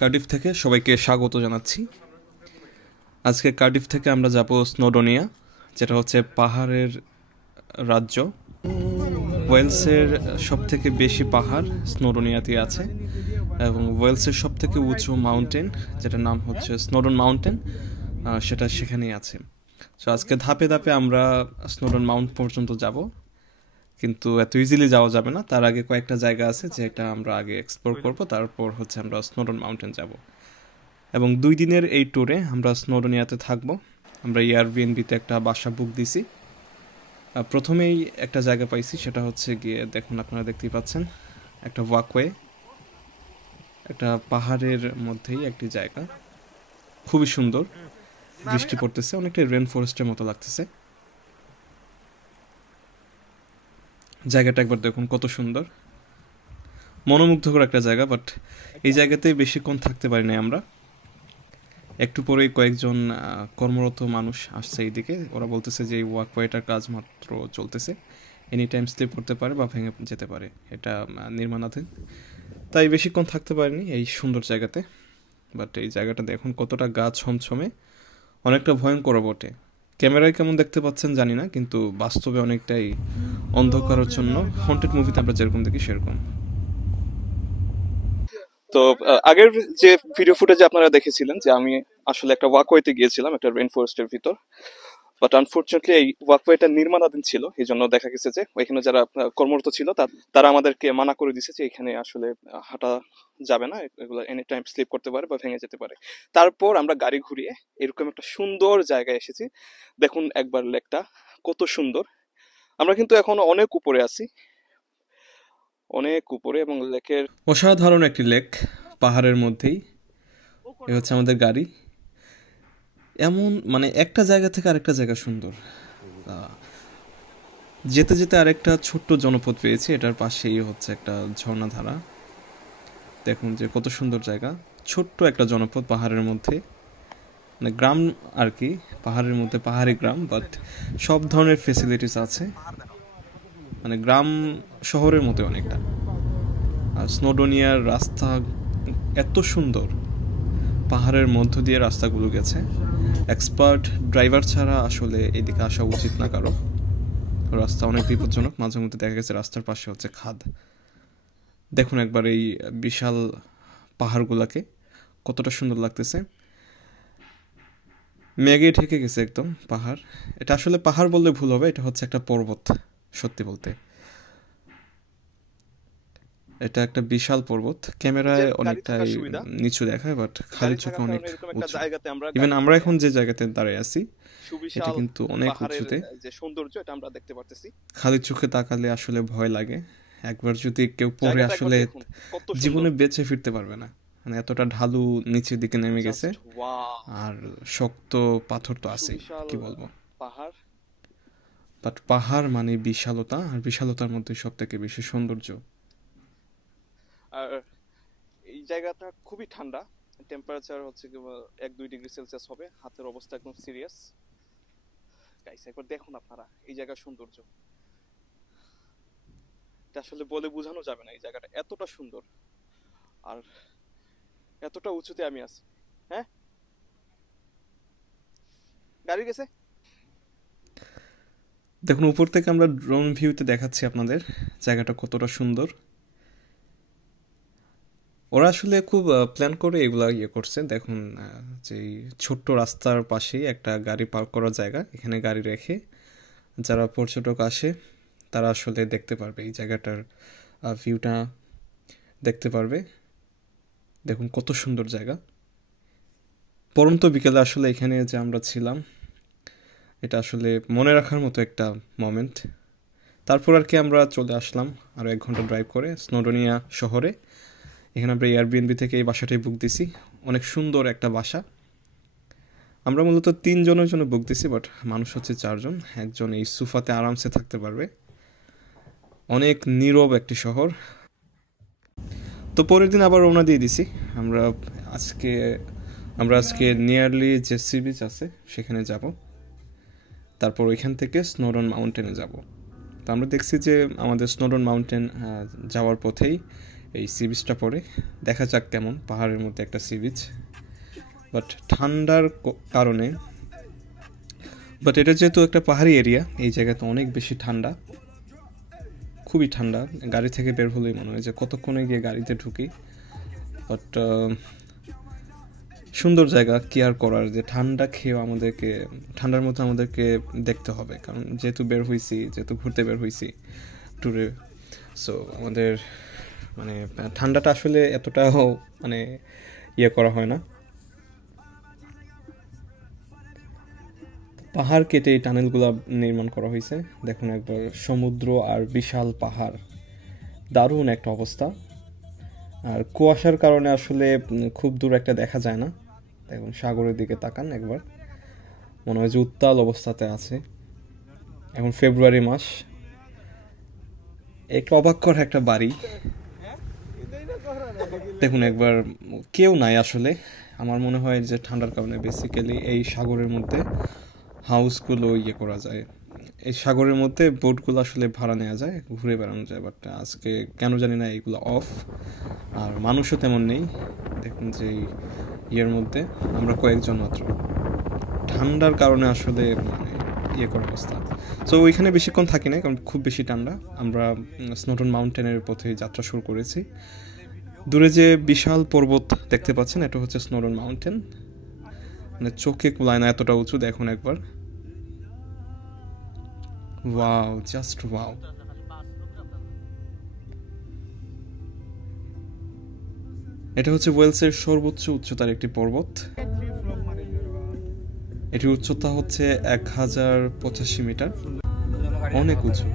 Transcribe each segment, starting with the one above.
Cardiff থেকে সবাইকে স্বাগত জানাচ্ছি। আজকে কার্ডিফ থেকে আমরা যাব স্নোডোনিয়া, যেটা হচ্ছে পাহাড়ের রাজ্য। ওয়েলসের সবথেকে বেশি পাহাড় স্নোডোনিয়াতে আছে এবং ওয়েলসের সবথেকে উঁচু মাউন্টেন, যেটার নাম হচ্ছে স্নোডন মাউন্টেন, সেটা সেখানেই আছে। সো আজকে ধাপে ধাপে আমরা স্নোডন মাউন্ট পর্যন্ত যাব, কিন্তু এত ইজিলি যাওয়া যাবে না। তার আগে কয়েকটা জায়গা আছে যেটা আমরা আগে এক্সপ্লোর করব, তারপর হচ্ছে আমরা স্নোডন মাউন্টেন যাব। এবং 2 দিনের এই ট্যুরে আমরা স্নোডোনিয়াতে থাকবো। আমরা এয়ারবিএনবিতে একটা বাসা বুক দিছি। প্রথমেই একটা জায়গা পাইছি, সেটা হচ্ছে গিয়ে দেখুন, আপনারা দেখতেই পাচ্ছেন একটা ওয়াকওয়ে, একটা পাহাড়ের মধ্যেই একটি জায়গা, খুবই সুন্দর। বৃষ্টি পড়তেছে, অনেকটা রেন ফরেস্টের মতো লাগতেছে। জায়গাটা একবার দেখুন কত সুন্দর, মনোমুগ্ধকর একটা জায়গা। বাট এই জায়গাতে বেশিক্ষণ থাকতে পারি না আমরা। একটু পরেই কয়েকজন কর্মরত মানুষ আসছে এইদিকে। ওরা বলতেছে যে এই ওয়াকওয়েটার কাজ মাত্র চলতেছে, এনি টাইম স্লিপ করতে পারে বা ভেঙে যেতে পারে, এটা নির্মাণাধীন। তাই বেশিক্ষণ থাকতে পারিনি এই সুন্দর জায়গাতে। বাট এই জায়গাটা দেখুন কতটা গাছ ছমছমে, অনেকটা ভয়ঙ্কর বটে। ক্যামেরায় কেমন দেখতে পাচ্ছেন জানি না, কিন্তু বাস্তবে অনেকটাই অন্ধকারের জন্য। হন্টেড মুভিতে আমরা যেরকম দেখি সেরকম। তো আগের যে ভিডিও ফুটেজে আপনারা দেখেছিলেন যে আমি আসলে একটা ওয়াকওয়েতে গিয়েছিলাম একটা রেইন ফরেস্টের ভিতর, বাট আনফর্চুনেটলি এই ওয়াকওয়েটা নির্মাণাধীন ছিল। এই জন্য দেখা গেছে যে ওইখানে যারা কর্মরত ছিল তারা আমাদেরকে মানা করে দিয়েছে যে এখানে আসলে হাঁটা যাবে না, এগুলো এনি টাইম স্লিপ করতে পারে বা ভেঙে যেতে পারে। তারপর আমরা গাড়ি ঘুরিয়ে এরকম একটা সুন্দর জায়গায় এসেছি। দেখুন একবার লেকটা কত সুন্দর। আমরা কিন্তু এখন অনেক উপরে আছি, অনেক উপরে, এবং লেকের অসাধারণ একটি লেক পাহাড়ের মধ্যেই। এ হচ্ছে আমাদের গাড়ি। এমন মানে একটা জায়গা থেকে আরেকটা জায়গা সুন্দর। যেতে যেতে আরেকটা ছোট্ট জনপদ পেয়েছি, এটার পাশেই হচ্ছে একটা ঝর্ণাধারা। দেখুন যে কত সুন্দর জায়গা, ছোট্ট একটা জনপদ পাহাড়ের মধ্যে, মানে গ্রাম আর কি, পাহাড়ের মধ্যে পাহাড়ি গ্রাম, বাট সব ধরনের ফেসিলিটিস আছে, মানে গ্রাম শহরের মতো অনেকটা। আর স্নোডোনিয়ার রাস্তা এত সুন্দর, পাহাড়ের মধ্য দিয়ে রাস্তাগুলো গেছে। এক্সপার্ট ড্রাইভার ছাড়া আসলে এদিকে আসা উচিত না কারো। রাস্তা অনেক বিপজ্জনক, মাঝে মধ্যে দেখা গেছে রাস্তার পাশে হচ্ছে খাদ। দেখুন একবার এই বিশাল পাহাড়গুলাকে, কতটা সুন্দর লাগতেছে। মেঘে ঢেকে গেছে একদম পাহাড়। এটা আসলে পাহাড় বললে ভুল হবে, এটা হচ্ছে একটা পর্বত। সত্যি বলতে এটা একটা বিশাল পর্বত। ক্যামেরায় অনেকটাই নিচু দেখায়, বাট খালি চোখে অনেক উঁচু। ইভেন আমরা এখন যে জায়গাতে দাঁড়িয়ে আছি এটা কিন্তু অনেক উঁচুতে। যে সৌন্দর্য এটা আমরা দেখতে পারতেছি। খালি চোখে তাকালে আসলে ভয় লাগে। একবার যদি কেউ পড়ে আসলে জীবনে বেঁচে ফিরতে পারবে না, মানে এতটা ঢালু নিচের দিকে নেমে গেছে। আর শক্ত পাথর তো আছে, কি বলবো। পাহাড়, বাট পাহাড় মানে বিশালতা, আর বিশালতার মধ্যে সব থেকে বেশি সৌন্দর্য। আর এই জায়গাটা খুবই ঠান্ডা, টেম্পারেচার হচ্ছে 1-2 ডিগ্রি সেলসিয়াস হবে। হাতের অবস্থা একদম সিরিয়াস। গাইস একবার দেখুন আপনারা এই জায়গার সৌন্দর্য, এটা আসলে বলে বোঝানো যাবে না। এই জায়গাটা এতটা সুন্দর, আর এতটা উঁচুতে আমি আছি। হ্যাঁ, গাড়ি গেছে। দেখুন উপর থেকে আমরা ড্রোন ভিউতে দেখাচ্ছি আপনাদের জায়গাটা কতটা সুন্দর। ওরা আসলে খুব প্ল্যান করে এগুলা করছে। দেখুন যে ছোট্ট রাস্তার পাশেই একটা গাড়ি পার্ক করার জায়গা, এখানে গাড়ি রেখে যারা পর্যটক আসে তারা আসলে দেখতে পারবে, এই জায়গাটার ভিউটা দেখতে পারবে। দেখুন কত সুন্দর জায়গা। পরন্ত বিকেলে আসলে এখানে যে আমরা ছিলাম, এটা আসলে মনে রাখার মতো একটা মোমেন্ট। তারপর আর কি আমরা চলে আসলাম আরও 1 ঘন্টা ড্রাইভ করে স্নোডোনিয়া শহরে। এখানে আমরা এয়ারবিএনবি থেকে এই বাসাটাই বুক দিছি। অনেক সুন্দর একটা বাসা। আমরা মূলত 3 জনের জন্য বুক দিছি, বাট মানুষ হচ্ছে 4 জন। একজন এই সোফাতে আরামসে থাকতে পারবে। অনেক নীরব একটি শহর। তো পরের দিন আবার রওনা দিয়ে দিছি। আমরা আজকে নিয়ারলি যে সি বিচ আছে সেখানে যাব, তারপর ওইখান থেকে স্নোডন মাউন্টেনে যাব। তো আমরা দেখছি যে আমাদের স্নোডন মাউন্টেন যাওয়ার পথেই এই সি বিচটা পড়ে। দেখা যাক কেমন, পাহাড়ের মধ্যে একটা সি বিচ, বাট ঠান্ডার কারণে, বাট এটা যেহেতু একটা পাহাড়ি এরিয়া, এই জায়গাতে অনেক বেশি ঠান্ডা, খুবই ঠান্ডা। গাড়ি থেকে বের হলেই মনে হয় যে কতক্ষণে গিয়ে গাড়িতে ঢুকি। বাট সুন্দর জায়গা, কি আর করার, যে ঠান্ডা খেয়েও আমাদেরকে, ঠান্ডার মধ্যে আমাদেরকে দেখতে হবে, কারণ যেহেতু বের হয়েছি, যেহেতু ঘুরতে বের হয়েছি ট্যুরে, সো আমাদের মানে ঠান্ডাটা আসলে এতটাও মানে ইয়ে করা হয় না। পাহাড় কেটে এই টানেলগুলো নির্মাণ করা হয়েছে। দেখুন একবার, সমুদ্র আর বিশাল পাহাড়, দারুণ একটা অবস্থা। আর কুয়াশার কারণে আসলে খুব দূর একটা দেখা যায় না। দেখুন সাগরের দিকে তাকান একবার, মনে হয় যে উত্তাল অবস্থাতে আছে। এখন ফেব্রুয়ারি মাস, একটু অবাক করা একটা বাড়ি। দেখুন একবার, কেউ নাই আসলে। আমার মনে হয় যে ঠান্ডার কারণে বেসিক্যালি এই সাগরের মধ্যে হাউসগুলো ইয়ে করা যায়, এই সাগরের মধ্যে বোটগুলো আসলে ভাড়া নেওয়া যায়, ঘুরে বেড়ানো যায়। বাট আজকে কেন জানি না এইগুলো অফ, আর মানুষও তেমন নেই। দেখুন যে ইয়ের মধ্যে আমরা কয়েকজন মাত্র, ঠান্ডার কারণে আসলে মানে ইয়ে করার অবস্থা। সো ওইখানে বেশিক্ষণ থাকি না, কারণ খুব বেশি ঠান্ডা। আমরা স্নোডন মাউন্টেনের পথে যাত্রা শুরু করেছি। দূরে যে বিশাল পর্বত দেখতে পাচ্ছেন, এটা হচ্ছে স্নোডন মাউন্টেন, মানে চোখে কুলায় না এতটা উঁচু। দেখুন একবার, ওয়াও, জাস্ট ওয়াও। এটা হচ্ছে ওয়েলসের সর্বোচ্চ উচ্চতার একটি পর্বত। এটির উচ্চতা হচ্ছে 1085 মিটার, অনেক উঁচু।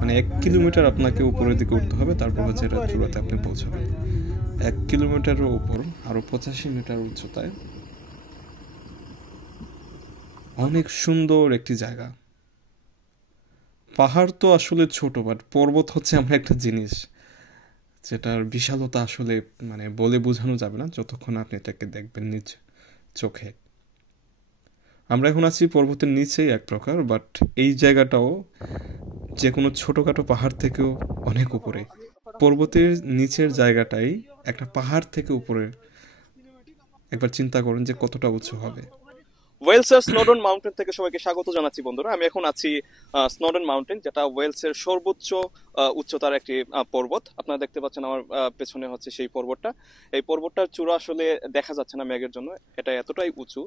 মানে 1 কিলোমিটার আপনাকে উপরের দিকে উঠতে হবে, তারপর হচ্ছে এটা চূড়াতে আপনি পৌঁছাবেন। 1 কিলোমিটারের উপর, আরো 85 মিটার উচ্চতায়, অনেক সুন্দর একটি জায়গা। পাহাড় তো আসলে ছোট, বাট পর্বত হচ্ছে এমন একটা জিনিস যেটার বিশালতা আসলে মানে বলে বোঝানো যাবে না যতক্ষণ আপনি এটাকে দেখবেন নিজ চোখে। আমরা এখন আছি পর্বতের নিচেই এক প্রকার, বাট এই জায়গাটাও যে কোনো ছোটোখাটো পাহাড় থেকেও অনেক উপরে। পর্বতের নিচের জায়গাটাই একটা পাহাড় থেকে উপরে, একবার চিন্তা করুন যে কতটা উঁচু হবে। ওয়েলসের স্নোডন মাউন্টেন থেকে সবাইকে স্বাগত জানাচ্ছি বন্ধুরা। আমি এখন আছি স্নোডন মাউন্টেন, যেটা ওয়েলসের সর্বোচ্চ উচ্চতার একটি পর্বত। আপনারা দেখতে পাচ্ছেন আমার পেছনে হচ্ছে সেই পর্বতটা। এই পর্বতটার চূড়া আসলে দেখা যাচ্ছে না মেঘের জন্য, এটা এতটাই উঁচু।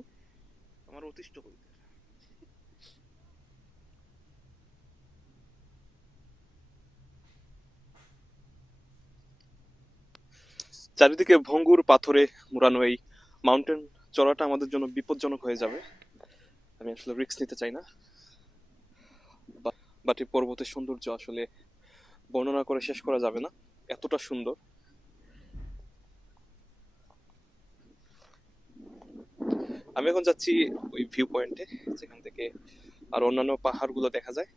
আমার অতিষ্ঠ হইতে, চারিদিকে ভঙ্গুর পাথরে মোড়ানো এই মাউন্টেন চড়াটা আমাদের জন্য বিপজ্জনক হয়ে যাবে। আমি আসলে রিস্ক নিতে চাই না, বাট এই পর্বতের সৌন্দর্য আসলে বর্ণনা করে শেষ করা যাবে না, এতটা সুন্দর। আমি এখন যাচ্ছি ওই ভিউ পয়েন্টে, যেখান থেকে আর অন্যান্য পাহাড়গুলো দেখা যায়।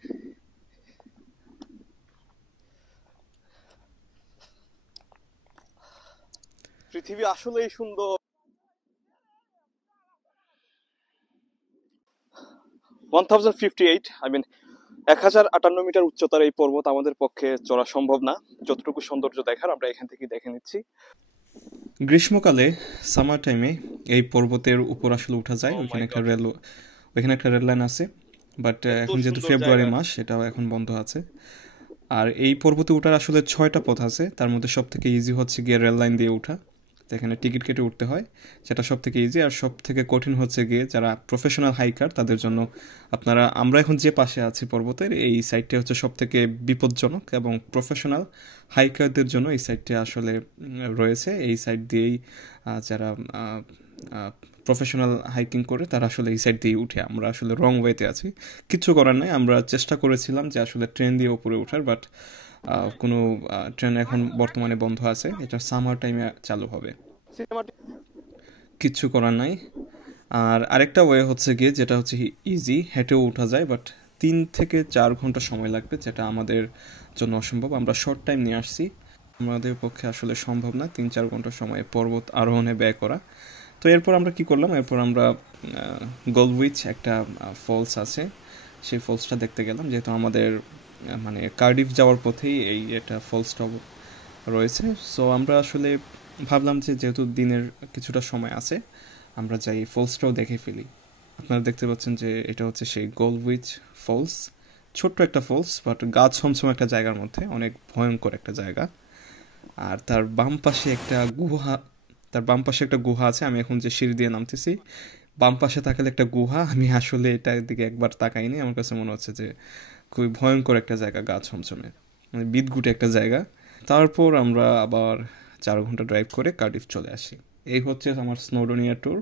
পৃথিবী আসলেই সুন্দর। 1058, 1058 মিটার উচ্চতার এই পর্বত আমাদের পক্ষে চড়া সম্ভব না। যতটুকু সৌন্দর্য দেখার আমরা এখান থেকে দেখে নিচ্ছি। গ্রীষ্মকালে, সামার টাইমে এই পর্বতের উপর আসলে উঠা যায়। ওইখানে একটা রেল লাইন আছে, বাট এখন যেহেতু ফেব্রুয়ারি মাস, এটাও এখন বন্ধ আছে। আর এই পর্বতে ওঠার আসলে 6টা পথ আছে, তার মধ্যে সব থেকে ইজি হচ্ছে গিয়ে রেল লাইন দিয়ে ওঠা, এখানে টিকিট কেটে উঠতে হয়, সেটা সব থেকে ইজি। আর সব থেকে কঠিন হচ্ছে গিয়ে যারা প্রফেশনাল হাইকার তাদের জন্য। আমরা এখন যে পাশে আছি পর্বতের, এই সাইডটা হচ্ছে সব থেকে বিপজ্জনক, এবং প্রফেশনাল হাইকারদের জন্য এই সাইডটা আসলে রয়েছে। এই সাইড দিয়েই যারা প্রফেশনাল হাইকিং করে তারা আসলে এই সাইড দিয়ে উঠে। আমরা আসলে রং ওয়েতে আছি, কিচ্ছু করার নাই। আমরা চেষ্টা করেছিলাম যে আসলে ট্রেন দিয়ে উপরে ওঠার, বাট কোনো ট্রেন এখন বর্তমানে বন্ধ আছে, এটা সামার টাইমে চালু হবে, কিচ্ছু করার নাই। আর আরেকটা ওয়ে হচ্ছে গিয়ে, যেটা হচ্ছে ইজি, হেঁটেও ওঠা যায়, বাট 3 থেকে 4 ঘন্টা সময় লাগবে, যেটা আমাদের জন্য অসম্ভব। আমরা শর্ট টাইম নিয়ে আসছি, আমাদের পক্ষে আসলে সম্ভব না 3-4 ঘন্টা সময় পর্বত আরোহণে ব্যয় করা। তো এরপর আমরা কি করলাম, এরপর আমরা গোল্ডউইচ একটা ফলস আছে, সেই ফলসটা দেখতে গেলাম, যেহেতু আমাদের মানে কার্ডিফ যাওয়ার পথেই এটা ফলসটা রয়েছে। সো আমরা আসলে ভাবলাম যে যেহেতু দিনের কিছুটা সময় আছে, আমরা যাই ফলসটাও দেখে ফেলি। আপনারা দেখতে পাচ্ছেন যে এটা হচ্ছে সেই গোলউইচ ফলস। ছোট্ট একটা ফলস, বাট গা ছমছম একটা জায়গার মধ্যে, অনেক ভয়ঙ্কর একটা জায়গা। আর তার বাম পাশে একটা গুহা আছে। আমি এখন যে সিঁড়ি দিয়ে নামতেছি, বাম পাশে তাকালে একটা গুহা। আমি আসলে এটার দিকে একবার তাকাইনি, আমার কাছে মনে হচ্ছে যে খুবই ভয়ঙ্কর একটা জায়গা, গা ছমছমে, মানে বিদঘুটে একটা জায়গা। তারপর আমরা আবার 4 ঘন্টা ড্রাইভ করে কার্ডিফ চলে আসি। এই হচ্ছে আমার স্নোডোনিয়া ট্যুর।